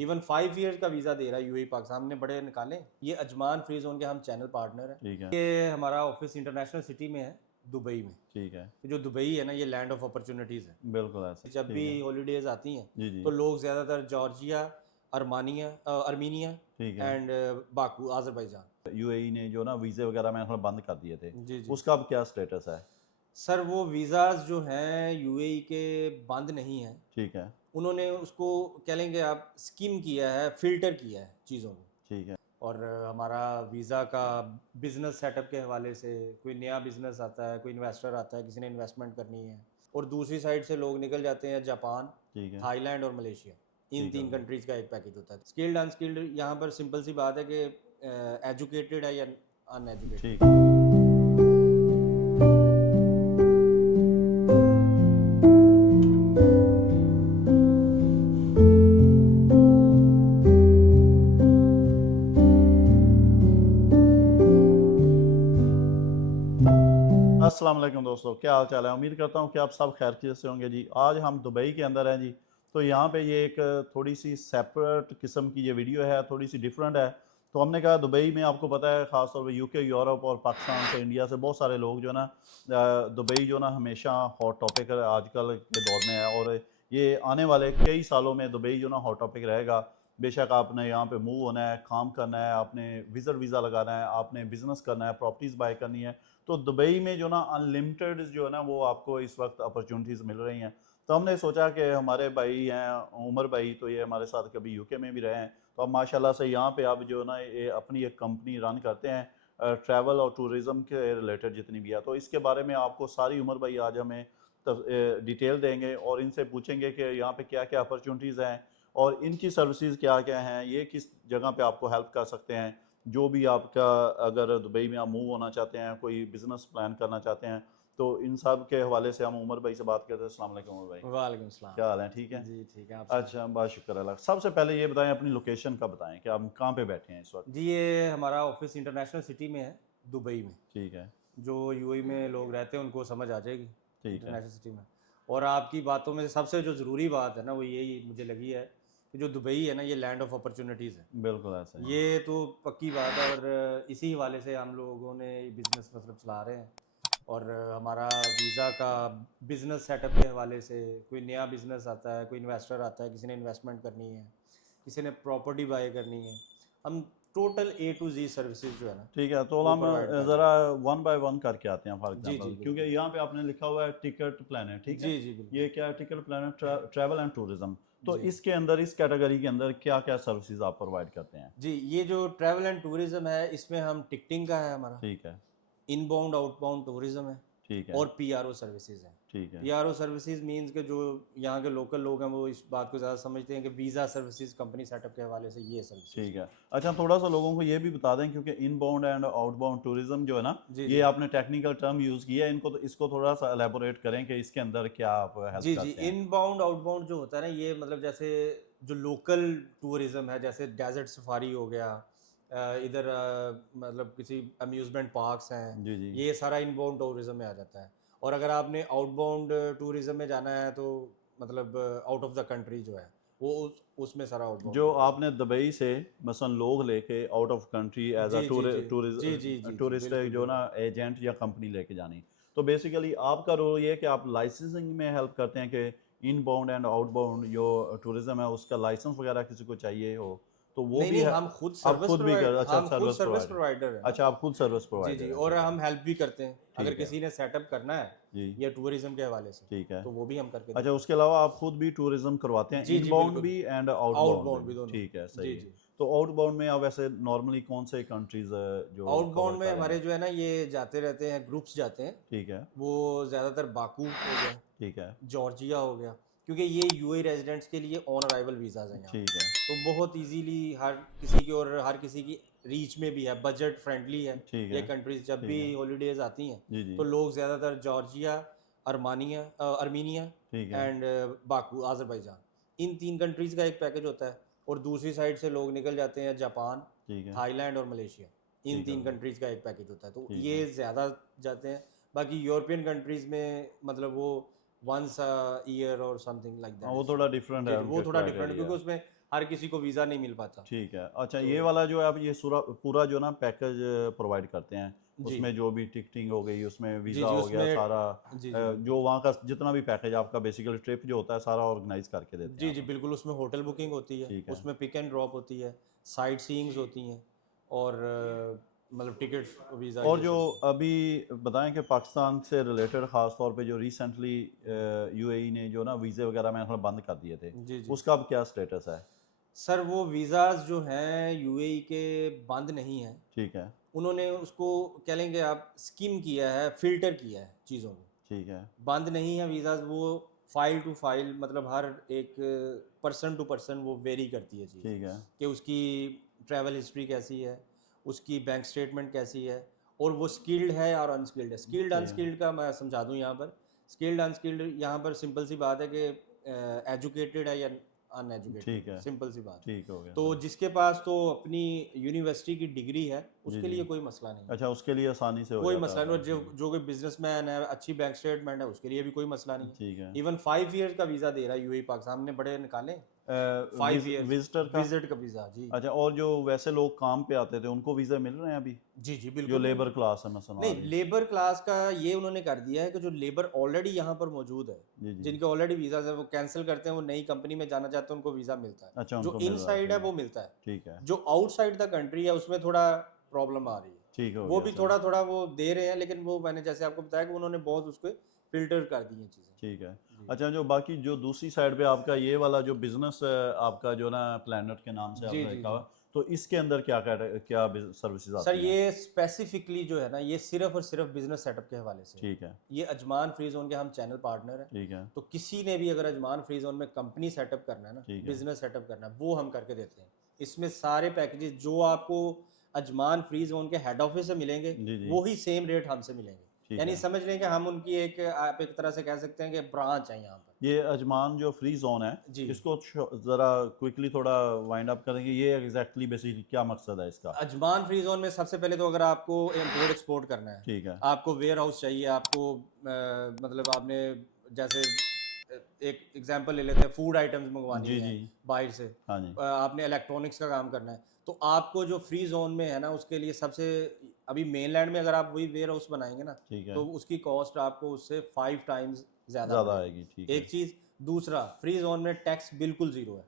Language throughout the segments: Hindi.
इवन 5 ईयर्स का वीज़ा दे रहा है यूएई पाकिस्तान। हमने बड़े निकाले। ये अजमान फ्री जोन के हम चैनल पार्टनर हैं। ठीक है। ये हमारा ऑफिस इंटरनेशनल सिटी में है, दुबई में। ठीक है। जो दुबई है ना, ये लैंड ऑफ अपॉर्चुनिटीज़ है। बिल्कुल ऐसा। जब ठीक भी है। हॉलीडेज आती हैं जी जी। तो लोग ज़्यादातर जॉर्जिया, अर्मीनिया ठीक है। And Baku, Azerbaijan. यूएई ने जो ना वीज़े वगैरह मैंने थोड़ा बंद कर दिए थे, जी जी उसका अब क्या स्टेटस है? सर, वो वीज़ाज़ जो हैं यूएई के बंद नहीं हैं। ठीक है। उन्होंने उसको कह लेंगे आप स्किम किया है, फ़िल्टर किया है चीज़ों को। ठीक है। और हमारा वीज़ा का बिज़नेस सेटअप के हवाले से कोई नया बिज़नेस आता है, कोई इन्वेस्टर आता है, किसी ने इन्वेस्टमेंट करनी है, और दूसरी साइड से लोग निकल जाते हैं जापान, ठीक है। थाईलैंड और मलेशिया। इन ठीक है। 3 कंट्रीज़ का एक पैकेज होता है। स्किल्ड अनस्किल्ड, यहाँ पर सिंपल सी बात है कि एजुकेटेड है या अनएजुकेटेड। ठीक है। अस्सलाम वालेकुम दोस्तों, क्या हाल चाल है? उम्मीद करता हूँ कि आप सब खैरियत से होंगे जी। आज हम दुबई के अंदर हैं जी। तो यहाँ पे ये एक थोड़ी सी सेपरेट किस्म की ये वीडियो है, थोड़ी सी डिफरेंट है। तो हमने कहा दुबई में आपको पता है ख़ासतौर पे यूके, यूरोप और पाकिस्तान से, इंडिया से बहुत सारे लोग जो ना दुबई जो ना हमेशा हॉट टॉपिक आजकल के दौर में है, और ये आने वाले कई सालों में दुबई जो ना हॉट टॉपिक रहेगा। बेशक आपने यहाँ पे मूव होना है, काम करना है, आपने विज़िट वीज़ा लगाना है, आपने बिज़नेस करना है, प्रॉपर्टीज़ बाय करनी है, तो दुबई में जो ना अनलिमिटेड जो है ना वो आपको इस वक्त अपॉर्चुनिटीज़ मिल रही हैं। तो हमने सोचा कि हमारे भाई हैं उमर भाई, तो ये हमारे साथ कभी यूके में भी रहे हैं, तो अब माशाल्लाह से यहाँ पे अब जो ना ये अपनी एक कंपनी रन करते हैं ट्रैवल और टूरिज़्म के रिलेटेड जितनी भी है। तो इसके बारे में आपको सारी उमर भाई आज हमें डिटेल देंगे और इनसे पूछेंगे कि यहाँ पे क्या क्या अपॉर्चुनिटीज़ हैं और इनकी सर्विसेज क्या क्या हैं, ये किस जगह पे आपको हेल्प कर सकते हैं। जो भी आपका, अगर दुबई में आप मूव होना चाहते हैं, कोई बिजनेस प्लान करना चाहते हैं, तो इन सब के हवाले से हम उमर भाई से बात करते हैं। अस्सलाम वालेकुम उमर भाई, वालेकुम सलाम। क्या हाल है? ठीक है। जी ठीक है, आप सुनाएं। अच्छा, बहुत शुक्र अल्लाह। सबसे पहले ये बताएं, अपनी लोकेशन का बताएं कि आप कहाँ पे बैठे हैं इस वक्त? जी, ये हमारा ऑफिस इंटरनेशनल सिटी में है, दुबई में। ठीक है। जो यूएई में लोग रहते हैं उनको समझ आ जाएगी ठीक है। इंटरनेशनल सिटी में। और आपकी बातों में से सबसे जो ज़रूरी बात है ना, वो यही मुझे लगी है कि जो दुबई है ना, ये लैंड ऑफ अपॉर्चुनिटीज़ है। बिल्कुल ऐसा ही। ये तो पक्की बात है, और इसी हवाले से हम लोगों ने बिज़नेस मतलब चला रहे हैं। और हमारा वीज़ा का बिज़नेस सेटअप के हवाले से कोई नया बिज़नेस आता है, कोई इन्वेस्टर आता है, किसी ने इन्वेस्टमेंट करनी है, किसी ने प्रॉपर्टी बाय करनी है, हम total A to Z services जो है ना, ठीक है, तो वो हम प्रोवाइड कर रहे ज़रा हैं। वन बाय वन करके आते हैं फॉर जी जी एग्जांपल, क्योंकि बिल्कुल। यहाँ पे आपने लिखा हुआ है टिकट प्लानर, ठीक है। जी जी बिल्कुल। ये क्या है? Ticket planner, travel and tourism. तो जी इसके अंदर, इस कैटेगरी के अंदर क्या क्या सर्विसेज आप प्रोवाइड करते हैं? जी, ये जो ट्रैवल एंड टूरिज्म है, इसमें हम टिकटिंग का है हमारा, ठीक है। इनबाउंड आउटबाउंड टूरिज्म है, ठीक है। और पीआरओ सर्विसेज है। ठीक है। पीआरओ सर्विसेज मींस के जो यहाँ के लोकल लोग हैं वो इस बात को ज़्यादा समझते हैं कि वीज़ा सर्विसेज कंपनी सेटअप के हवाले से ये सर्विसेज ठीक हैं। है। अच्छा, थोड़ा सा लोगों को ये भी बता दें, क्योंकि इनबाउंड एंड आउटबाउंड टूरिज्म जो है ना, जी ये जी आपने टेक्निकल टर्म यूज़ किया है, इनको तो इसको थोड़ा सा एलेबोरेट करें कि इसके अंदर क्या आप हेल्प जी जी, करते हैं। इनबाउंड आउटबाउंड जो होता है ना, ये मतलब जैसे जो लोकल टूरिज्म है, जैसे डेजर्ट सफारी हो गया, इधर मतलब किसी अम्यूज़मेंट पार्क्स हैं, जी जी। ये सारा इनबाउंड टूरिज्म में आ जाता है। और अगर आपने आउटबाउंड टूरिज्म में जाना है तो मतलब आउट ऑफ द कंट्री जो है, वो उसमें सारा आउटबाउंड जो टूरिज्म। आपने दुबई से मसलन लोग लेके out of country as a जी जी जी जी जी जी जी टूरिस्ट बिल्कुल जो ना बिल्कुल। एजेंट या कंपनी लेके जानी, तो बेसिकली आपका रोल ये है कि आप लाइसेंसिंग में हेल्प करते हैं कि इनबाउंड एंड आउटबाउंड जो टूरिज्म है उसका लाइसेंस वगैरह किसी को चाहिए हो, तो वो नहीं भी नहीं, है। हम खुद आप सर्विस खुद भी कर, प्रोवाइड, अच्छा, हम खुद सर्विस सर्विस प्रोवाइडर। प्रोवाइडर है ना। अच्छा, आप खुद सर्विस जी जी, प्रोवाइडर हैं। और ठीक है। हम हेल्प भी करते हैं अगर ठीक है। किसी ने सेटअप करना है जी। या टूरिज्म के हवाले से, ठीक है। तो वो भी हम करके अच्छा, देते उसके अलावा आप खुद भी टूरिज्म करवाते हैं। हैं, जी जी इनबाउंड बिल्कुल। भी एंड आउटबाउंड आउटबाउंड भी भी? दोनों। ठीक है, सही जी है। जी। तो आउटबाउंड में आप वैसे नॉर्मली कौन से कंट्रीज जो कवर आउटबाउंड में कर रहे हमारे हैं? जो है ना, ये जाते रहते हैं, ग्रुप्स जाते हैं। ठीक है। वो ज़्यादातर बाकू हो गया, ठीक है। जॉर्जिया हो गया, क्योंकि ये यूएई रेजिडेंट्स के लिए ऑन अराइवल वीज़ाज़ हैं यहाँ ठीक पे। है। तो बहुत इजीली हर किसी की, और हर किसी की रीच में भी है, बजट फ्रेंडली है। ठीक ये है। कंट्रीज जब ठीक भी है। हॉलीडेज आती हैं जी जी। तो लोग ज़्यादातर जॉर्जिया, अर्मीनिया ठीक है। And Baku, Azerbaijan, in 3 countries का एक पैकेज होता है। और दूसरी साइड से लोग निकल जाते हैं जापान, ठीक है। थाईलैंड और मलेशिया। इन ठीक है तीन भाई। कंट्रीज़ का एक पैकेज होता है, तो ठीक है। ये ज़्यादा जाते हैं। बाकी यूरोपियन कंट्रीज़ में मतलब वो वंस अ ईयर और समथिंग लाइक हाँ, दैट वो इट्स। थोड़ा डिफरेंट जी है जी, वो उनके थोड़ा डिफरेंट है, क्योंकि क्राइटेरिया। उसमें हर किसी को वीज़ा नहीं मिल पाता। ठीक है। अच्छा, तो ये वाला जो है आप ये पूरा जो ना पैकेज प्रोवाइड करते हैं, जी उसमें जो भी टिकटिंग हो गई, उसमें जी वीज़ा जी हो गया उसमें सारा, जी जी बिल्कुल जो वहाँ का जितना भी पैकेज आपका बेसिकली ट्रिप जो होता है सारा ऑर्गेनाइज करके देते हैं जी जी आप। बिल्कुल उसमें होटल बुकिंग होती है, ठीक है। उसमें पिक एंड ड्रॉप होती है, साइट सीइंग्स होती हैं और मतलब टिकट्स वीज़ा और ये जो सब। अभी बताएं कि पाकिस्तान से रिलेटेड ख़ास तौर पे जो रिसेंटली यूएई ने जो ना वीज़े वगैरह में बंद कर दिए थे, जी जी उसका अब क्या स्टेटस है? सर वो वीज़ाज़ जो हैं यूएई के बंद नहीं हैं, ठीक है। उन्होंने उसको कह लेंगे आप स्किम किया है, फ़िल्टर किया है चीज़ों को। ठीक है। बंद नहीं है वीज़ाज़, वो फ़ाइल टू फ़ाइल मतलब हर एक पर्सन टू पर्सन वो वेरी करती है चीज़ ठीक है। कि उसकी ट्रैवल हिस्ट्री कैसी है, उसकी बैंक स्टेटमेंट कैसी है और वो स्किल्ड है और अनस्किल्ड है। स्किल्ड ठीक है। अनस्किल्ड का मैं समझा दूँ यहाँ पर। स्किल्ड अनस्किल्ड यहाँ पर सिंपल सी बात है कि एजुकेटेड है या अनएजुकेटेड ठीक है, है। सिंपल सी बात है। ठीक हो गया तो सर। जिसके पास तो अपनी यूनिवर्सिटी की डिग्री है, जी उसके जी। लिए कोई मसला नहीं है। अच्छा, उसके लिए आसानी से हो कोई जाता मसला नहीं, होगा। और जो जी जी। जो कोई बिजनेसमैन है, अच्छी बैंक स्टेटमेंट है, उसके लिए भी कोई मसला नहीं ठीक है। है। इवन 5 ईयर्स का वीज़ा दे रहा है यूएई पाकिस्तान, हमने बड़े निकाले 5 ईयर्स विजिटर का। विजिट का वीज़ा जी। अच्छा, और जो वैसे लोग काम पे आते थे उनको वीज़ा मिल रहे हैं अभी, जी, जी, जो बिल्कुल मिल रहे लेबर हैं। क्लास है मसलन आ नहीं, रही है? लेबर क्लास का ये उन्होंने कर दिया है कि जो लेबर ऑलरेडी यहाँ पर मौजूद है, जी जी। जिनके ऑलरेडी वीज़ाज़ है, वो कैंसल करते हैं, वो नई कंपनी में जाना चाहते हैं, उनको वीज़ा मिलता है। अच्छा, जो उनको मिल रहा है। इनसाइड है, ठीक वो है। मिलता है। ठीक है। जो आउटसाइड द कंट्री है, उसमें थोड़ा प्रॉब्लम आ रही है। ठीक हो वो गया भी सर। थोड़ा-थोड़ा वो दे रहे हैं, लेकिन वो मैंने जैसे आपको बताया कि उन्होंने बहुत उसको फ़िल्टर कर दी हैं चीज़ें। ठीक है। जी। अच्छा, जो बाकी जो दूसरी साइड पे आपका ये वाला जो बिजनेस आपका जो ना प्लैनेट के नाम से जी, आपका जी, लिखा जी। हुआ, तो इसके अंदर क्या क्या सर्विसेज सर आती हैं? ये स्पेसिफिकली जो है ना, ये सिर्फ़ और सिर्फ़ बिज़नेस सेटअप के हवाले से है। ठीक है। ये अजमान फ्री ज़ोन के हम चैनल पार्टनर हैं। ठीक है। तो किसी ने भी अगर अजमान फ्री ज़ोन में कंपनी सेटअप करना है ना, ठीक है। बिज़नेस सेटअप करना है, वो हम करके देते हैं। इसमें सारे पैकेजेज़ जो आपको अजमान फ्री ज़ोन के हेड ऑफ़िस से मिलेंगे, जी जी। वो ही सेम रेट हमसे मिलेंगे। ठीक यानी है। समझ लें कि हम उनकी एक आप एक तरह से कह सकते हैं कि ब्रांच है यहाँ पर। ये अजमान जो फ्री जोन है, जी। इसको ज़रा क्विकली थोड़ा वाइंड अप करेंगे, ये एग्जैक्टली बेसिकली क्या मकसद है इसका? अजमान फ्री जोन में सबसे पहले तो अगर आपको इम्पोर्ट एक्सपोर्ट करना है, ठीक है। आपको वेयर हाउस चाहिए, आपको मतलब आपने जैसे एक एग्जांपल ले लेते हैं, फूड आइटम्स मंगवानी जी है जी। बाहर से, हाँ जी। आपने इलेक्ट्रॉनिक्स का काम करना है, तो आपको जो फ्री जोन में है ना, उसके लिए सबसे अभी मेनलैंड में अगर आप वही वेयर हाउस बनाएंगे ना, ठीक है। तो उसकी कॉस्ट आपको उससे 5 टाइम्स ज़्यादा ज़्यादा पड़ेगी। आएगी। ठीक है। एक चीज़। दूसरा, फ्री जोन में टैक्स बिल्कुल ज़ीरो है।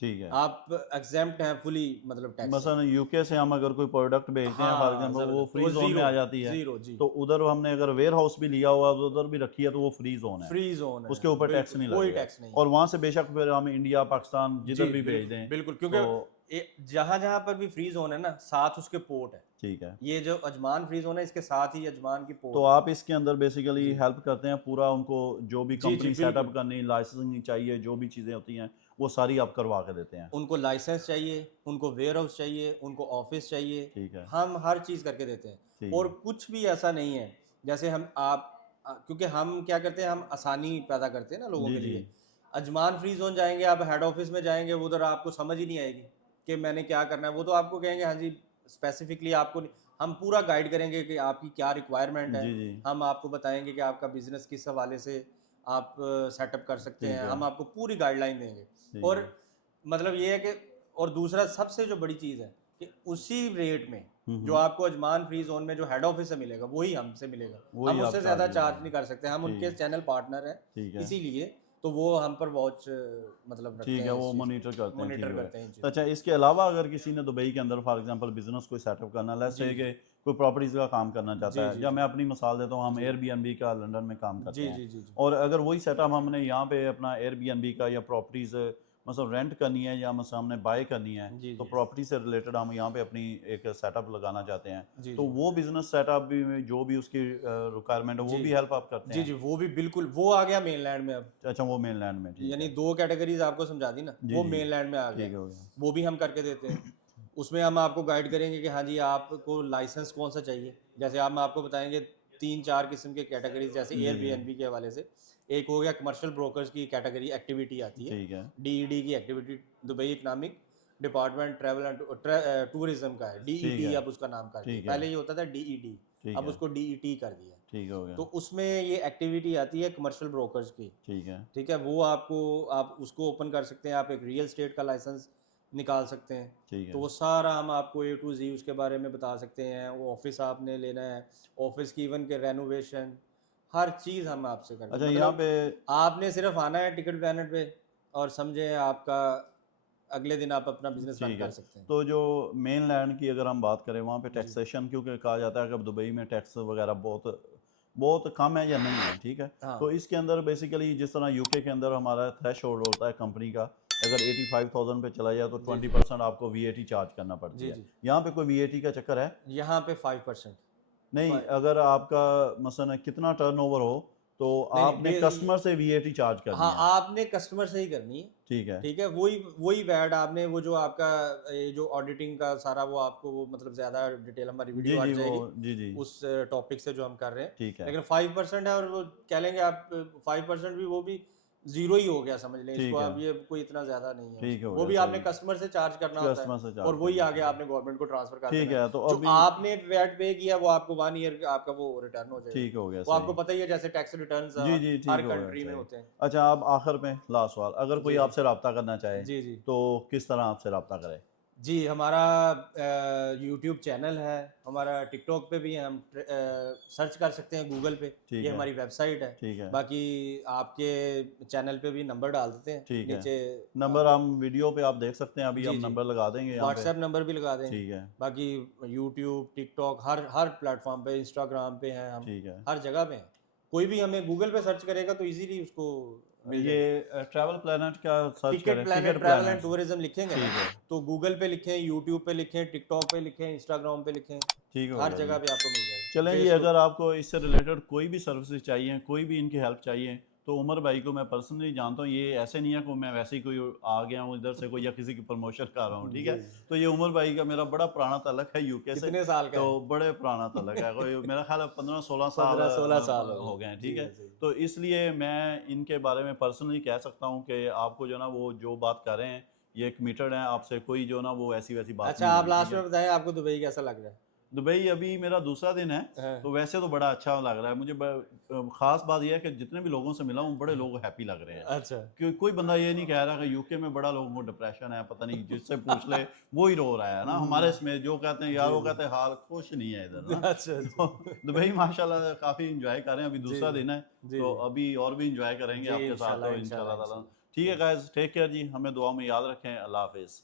ठीक है। आप एग्जेम्प्ट हैं फुली, मतलब टैक्स से। मसलन यूके से हम अगर कोई प्रोडक्ट भेजते हैं फॉर हाँ, एग्जांपल, वो ज़बरदस्त। तो फ्री वो जोन में ज़ीरो, आ जाती है, ज़ीरो जी। तो उधर हमने अगर वेयर हाउस भी लिया हुआ तो उधर भी रखी है तो वो फ्री जोन है, फ्री ज़ोन है, उसके ऊपर टैक्स बिल्कुल, नहीं कोई लगेगा। टैक्स नहीं और है। वहाँ से बेशक फिर हम इंडिया पाकिस्तान जी, जिधर भी भेज बिल्कुल, दें बिल्कुल, तो। क्योंकि जहाँ-जहाँ पर भी फ्री ज़ोन है ना, साथ उसके पोर्ट है। ठीक है। ये जो अजमान फ्री ज़ोन है, इसके साथ ही अजमान की तो पोर्ट है। आप इसके अंदर बेसिकली जी। हेल्प करते हैं पूरा उनको, जो भी जी, जी, कंपनी सेटअप बिल्कुल। करनी, लाइसेंसिंग चाहिए, जो भी चीज़ें होती हैं वो सारी आप करवा के देते हैं? उनको लाइसेंस चाहिए, उनको वेयर हाउस चाहिए, उनको ऑफ़िस चाहिए, ठीक है। हम हर चीज़ करके देते हैं। ठीक और है। कुछ भी ऐसा नहीं है, जैसे क्योंकि हम क्या करते हैं, हम आसानी पैदा करते हैं ना लोगों जी के जी। लिए। अजमान फ्री ज़ोन जाएँगे, आप हेड ऑफ़िस में जाएँगे, उधर आपको समझ ही नहीं आएगी कि मैंने क्या करना है। वो तो आपको कहेंगे हाँ जी, स्पेसिफ़िकली आपको हम पूरा गाइड करेंगे कि आपकी क्या रिक्वायरमेंट है। जी जी। हम आपको बताएँगे कि आपका बिज़नेस किस हवाले से आप सेटअप कर सकते ठीक हैं। है। हम आपको पूरी गाइडलाइन देंगे। ठीक और है। मतलब ये है कि और दूसरा सबसे जो बड़ी चीज़ है कि उसी रेट में जो हम्म। आपको अजमान फ्री ज़ोन में जो हेड ऑफ़िस से मिलेगा, वही हमसे मिलेगा। वही हम आप उससे चार्ज ज़्यादा चार्ज लगाएंगे। नहीं कर सकते, हम ठीक उनके है। चैनल पार्टनर हैं, ठीक है। इसीलिए तो वो हम पर वॉच मतलब रखते ठीक है, हैं वो इस चीज़ मॉनिटर को, करते हैं। ठीक मॉनिटर है। करते हैं इन तो चीज़ों अच्छा, को। इसके अलावा अगर किसी ने दुबई के अंदर फॉर एग्जांपल बिजनेस कोई सेटअप करना, लेट्स जी, से जी। कि कोई प्रॉपर्टीज़ का काम करना चाहता जी, है, जी, या जी। मैं अपनी मिसाल देता हूँ, हम जी। एयरबीएनबी का लंदन में काम करते जी, हैं, जी, जी, जी। और अगर वही सेटअप हमने यहाँ पे अपना एयरबीएनबी का या प्रॉपर्टीज़ मतलब रेंट करनी है या मतलब हमने बाय करनी है, जी, तो जी। प्रॉपर्टी से रिलेटेड हम यहाँ पे अपनी एक सेटअप लगाना चाहते हैं, जी, तो जी। वो बिजनेस सेटअप भी जो भी उसकी रिक्वायरमेंट है वो जी। भी हेल्प आप करते जी, हैं? जी, वो भी बिल्कुल, वो आ गया मेनलैंड में अब। अच्छा, वो मेनलैंड में। ठीक यानी है। 2 कैटेगरीज़ आपको समझा दी ना, जी वो जी। मेनलैंड में आ गया ठीक है। हो गया। वो भी हम करके देते हैं। उसमें हम आपको गाइड करेंगे कि हाँ जी, आपको लाइसेंस कौन-सा चाहिए। जैसे हम आपको बताएँगे 3-4 किस्म के कैटेगरीज़, जैसे जी जी। एयरबीएनबी के हवाले से। एक हो गया कमर्शियल ब्रोकर्स की कैटेगरी एक्टिविटी आती है। ठीक है। डीईडी की activity, Dubai economic department travel and tourism का है। ठीक डीईटी है। अब उसका नाम कर दिया। ठीक है। पहले ये होता था डीईडी, ठीक अब है। उसको डीईटी कर दिया है। ठीक हो गया। तो उसमें ये एक्टिविटी आती है कमर्शियल ब्रोकर्स की, ठीक है। ठीक है, वो आपको आप उसको ओपन कर सकते हैं, आप एक रियल स्टेट का लाइसेंस निकाल सकते हैं। ठीक है। तो वो सारा हम आपको A to Z उसके बारे में बता सकते हैं। वो ऑफिस आपने लेना है, ऑफिस की इवन के रेनोवेशन, हर चीज़ हम आपसे कर अच्छा दें। यहाँ मतलब पे आपने सिर्फ आना है टिकट प्लानट पे और समझे आपका अगले दिन आप अपना बिजनेस रन ठीक है। कर सकते हैं। तो जो मेन लैंड की अगर हम बात करें वहाँ पे जी टैक्सेशन, क्योंकि कहा जाता है कि दुबई में टैक्स वगैरह बहुत बहुत कम है या नहीं है, ठीक है। तो हाँ इसके अंदर बेसिकली जिस तरह यूके के अंदर हमारा थ्रेश होल्ड होता है कंपनी का, अगर 85,000 पे चला जाए तो जी जी 20% आपको वीएटी चार्ज करना पड़ती जी है। जी। यहाँ पे कोई वीएटी का चक्कर है? यहाँ पे 5%। नहीं, अगर आपका मसलन कितना टर्नओवर हो तो नहीं नहीं आपने कस्टमर से वीएटी चार्ज करनी हाँ है। आपने कस्टमर से ही करनी है। ठीक है। ठीक है, वही वही वैट आपने वो जो आपका ये जो ऑडिटिंग का सारा वो आपको वो मतलब ज़्यादा डिटेल हमारी जी वीडियो जी हट वो जाएगी जी जी उस टॉपिक से जो हम कर रहे हैं। ठीक है। लेकिन 5% है और वो कह लेंगे आप 5% भी, वो भी जीरो ही हो गया समझ लें इसको ठीक है। आप, ये कोई इतना ज़्यादा नहीं है ठीक उसमें। हो वो गया, भी आपने सही। कस्टमर से चार्ज करना होता है कस्टमर से और चार्ज वही करना आगे पड़ेगा। आपने गवर्नमेंट को ट्रांसफर कर ठीक देना है। है। तो जो अभी आपने वैट पे किया वो आपको 1 ईयर आपका वो रिटर्न हो जाएगा। ठीक हो गया, वो आपको सही। पता ही है जैसे टैक्स रिटर्न्स जी जी हर ठीक हो गया, कंट्री में सही। होते हैं। अच्छा, अब आखिर में लास्ट सवाल, अगर कोई जी जी आपसे रब्ता करना चाहे जी जी तो किस तरह आपसे रब्ता करे? जी। हमारा यूट्यूब चैनल है, हमारा टिकटॉक पे भी है, हम सर्च कर सकते हैं गूगल पे, ठीक ये है। हमारी वेबसाइट है। ठीक है। बाकी आपके चैनल पे भी नंबर डाल देते हैं ठीक है। नीचे। नंबर आप हम वीडियो पे आप देख सकते हैं, अभी जी हम जी नंबर लगा देंगे यहाँ पे। व्हाट्सएप नंबर भी लगा देंगे। ठीक है। बाकी यूट्यूब टिकटॉक हर हर प्लेटफॉर्म पे, इंस्टाग्राम पे हैं हम, ठीक है। हर जगह पे हैं। कोई भी हमें गूगल पे सर्च करेगा तो इजीली उसको मिल ये जाएगा। ट्रैवल प्लानट क्या सर्च टिकट करें? Planet ticket travel and planet. Tourism लिखेंगे ना, ठीक है। तो गूगल पे लिखें, यूट्यूब पे लिखें, टिकटॉक पे लिखें, इंस्टाग्राम पे लिखें, ठीक हो हर गया जी। जगह पे आपको मिल जाएगा, चलें जी, फेसबुक। अगर आपको इससे रिलेटेड कोई भी सर्विसेज चाहिए, कोई भी इनकी हेल्प चाहिए, तो उमर भाई को मैं पर्सनली जानता हूँ। ये ऐसे नहीं है कि मैं वैसे ही कोई आ गया हूँ इधर से कोई या किसी की प्रमोशन कर रहा हूँ, ठीक है। जी तो ये उमर भाई का मेरा बड़ा पुराना तल्लक है यूके से। कितने साल का तो है? बड़े पुराना तल्लक है, कोई मेरा ख्याल है 15-16 साल 15-16 साल हो गए हैं, जी ठीक है। जी। तो इसलिए मैं इनके बारे में पर्सनली कह सकता हूँ कि आपको जो ना वो जो बात कर रहे हैं ये कमिटेड हैं आपसे, कोई जो ना वो ऐसी वैसी बात अच्छा नहीं आप होगी, ठीक लास्ट है। में बताएं आपको दुबई कैसा लग रहा दुबई अभी मेरा दूसरा दिन है। है? तो वैसे तो बड़ा अच्छा लग रहा है मुझे। ख़ास बात यह है कि जितने भी लोगों से मिला हूँ बड़े लोग हैप्पी लग रहे हैं। अच्छा कोई बंदा ये नहीं कह रहा कि यूके में बड़ा लोगों को डिप्रेशन है, पता नहीं जिससे पूछ ले वो ही रो रहा है ना। हमारे इसमें जो कहते हैं यार जी वो जी कहते हैं हाल खुश नहीं है इधर ना। अच्छा तो जी दुबई माशाल्लाह काफ़ी इंजॉय कर रहे हैं, अभी जी दूसरा दिन है। जी तो जी अभी और भी इंजॉय करेंगे जी आपके साथ, इंशाल्लाह तो इंशाल्लाह इंशाल्लाह ताला। इंशाल्लाह। ठीक है जी गाइस, टेक केयर जी, हमें दुआ में याद रखें। अल्लाह हाफिज़।